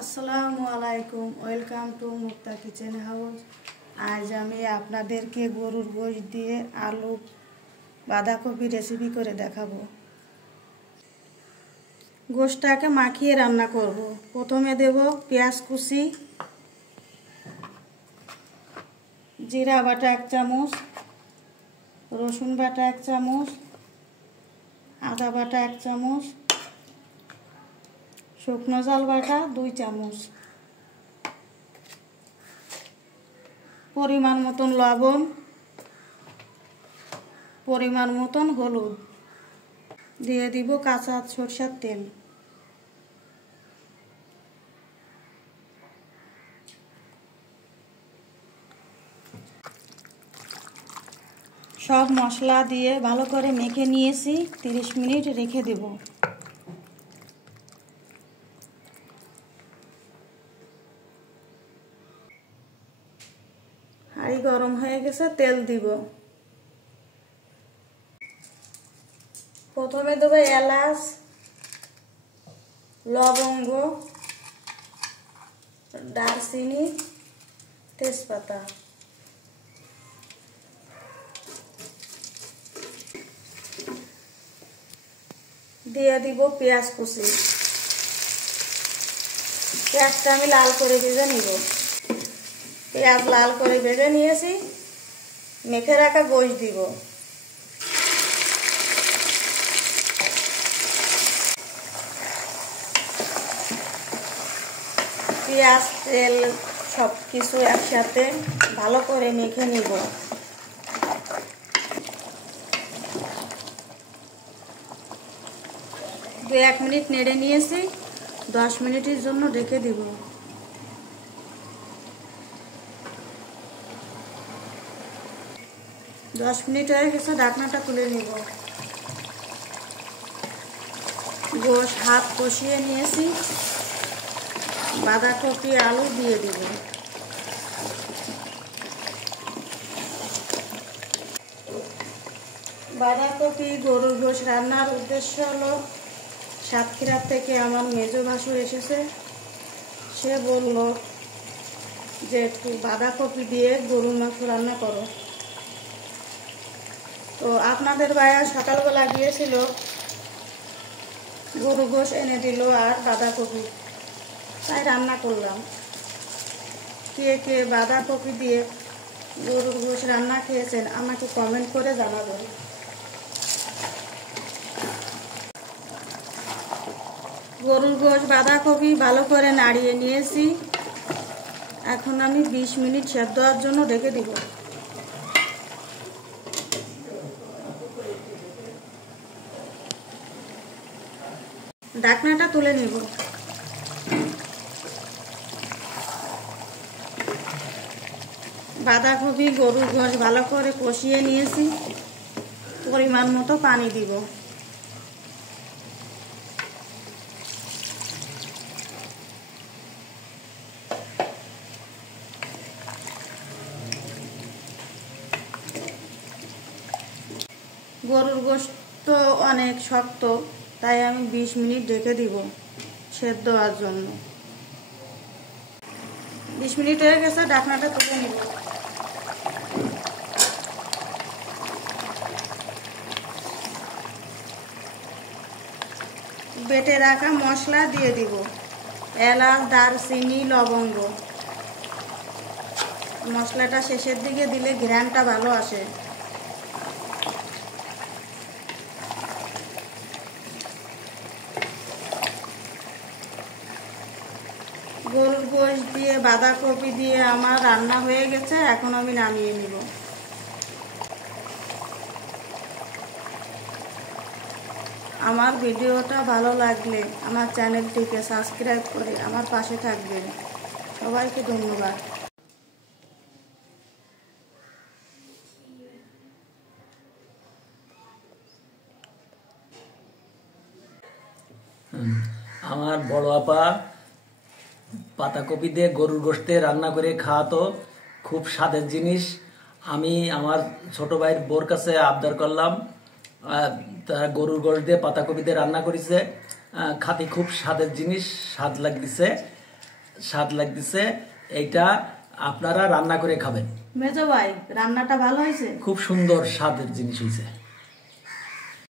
আসসালামু আলাইকুম, welcome to Mukta kitchen house. আজ আমি আপনাদেরকে গরুর গোশত দিয়ে আলু বাঁধাকপি রেসিপি করে দেখাবো। গোশতটাকে মাখিয়ে রান্না করব। প্রথমে দেব পেঁয়াজ কুচি, জিরা বাটা 1 চামচ, রসুন বাটা 1 চামচ, আদা বাটা 1 চামচ, শুকনো ঝাল বাটা 2 চামচ, পরিমাণ মতন লবণ, পরিমাণ মতন হলুদ, দিয়ে দিব কাঁচা সরষের তেল। সব মশলা দিয়ে ভালো করে মেখে নিয়েছি, 30 মিনিট রেখে দেব। হাঁড়ি গরম হয়ে গেছে, তেল দিব। প্রথমে দেবো এলাচ, লবঙ্গ, দারচিনি, তেজপাতা। দিয়ে দিব পেঁয়াজ কুচি। পেঁয়াজটা আমি লাল করে ভেজে নিব। পেঁয়াজ লাল করে ভেজে নিয়েছি, মেখে রাখা গোশত দিব। পেঁয়াজ তেল সব কিছু একসাথে ভালো করে মেখে নিব। 2-1 মিনিট নেড়ে নিয়েছি, 10 মিনিটের জন্য রেখে দিব। দশ মিনিট হয়ে গেছে, ঢাকনাটা তুলে নিব। গোশ হাত কষিয়ে নিয়েছি, বাঁধাকপি আলু দিয়ে দিব। বাঁধাকপি গরুর গোশ রান্নার উদ্দেশ্য হলো, সাতক্ষীরা থেকে আমার মেজো ভাসুর এসেছে। সে বলল যে একটু বাঁধাকপি দিয়ে গরুর মাংস রান্না করো। তো আপনাদের ভাইয়া সকালবেলা গিয়েছিল, গরু গোশ এনে দিল আর বাঁধাকপি, তাই রান্না করলাম। কে কে বাঁধাকপি দিয়ে গরুর গোশ রান্না খেয়েছেন আমাকে কমেন্ট করে জানাবেন। গরুর গোশ বাঁধাকপি ভালো করে নাড়িয়ে নিয়েছি। এখন আমি 20 মিনিট সেদ্ধ হওয়ার জন্য রেখে দিব। ঢাকনাটা তুলে নিব। বাঁধাকপি গরুর গোশ ভালো করে কষিয়ে নিয়েছি, পরিমাণ মতো পানি দিব। গরুর গোশত তো অনেক শক্ত, তাই আমি 20 মিনিট রেখে দিব সেদ্ধ হওয়ার জন্য। 20 মিনিট হয়ে গেছে, ঢাকনাটা তুলে নিব। বেটে রাখা মশলা দিয়ে দিব, এলাচ, দারচিনি, লবঙ্গ। মশলাটা শেষের দিকে দিলে ঘ্রাণটা ভালো আসে। গরুর গোশ দিয়ে বাঁধাকপি দিয়ে আমার রান্না হয়ে গেছে, এখন আমি নামিয়ে নিব। আমার ভিডিওটা ভালো লাগলে আমার চ্যানেলটিকে সাবস্ক্রাইব করে আমার পাশে থাকবেন। সবাইকে ধন্যবাদ। আমার বড় আপা পাতাকপি দিয়ে গরুর গোশতে রান্না করে খাওয়াতো, খুব স্বাদের জিনিস। আমি আমার ছোট ভাইয়ের বোর কাছে আবদার করলাম, তারা গরুর গোশ দিয়ে পাতাকপি দিয়ে রান্না করেছে, খাতে খুব স্বাদের জিনিস, স্বাদ লাগতেছে। স্বাদ লাগতেছে। এইটা আপনারা রান্না করে খাবেন। মেজো ভাই, রান্নাটা ভালো হয়েছে? খুব সুন্দর স্বাদের জিনিস হয়েছে।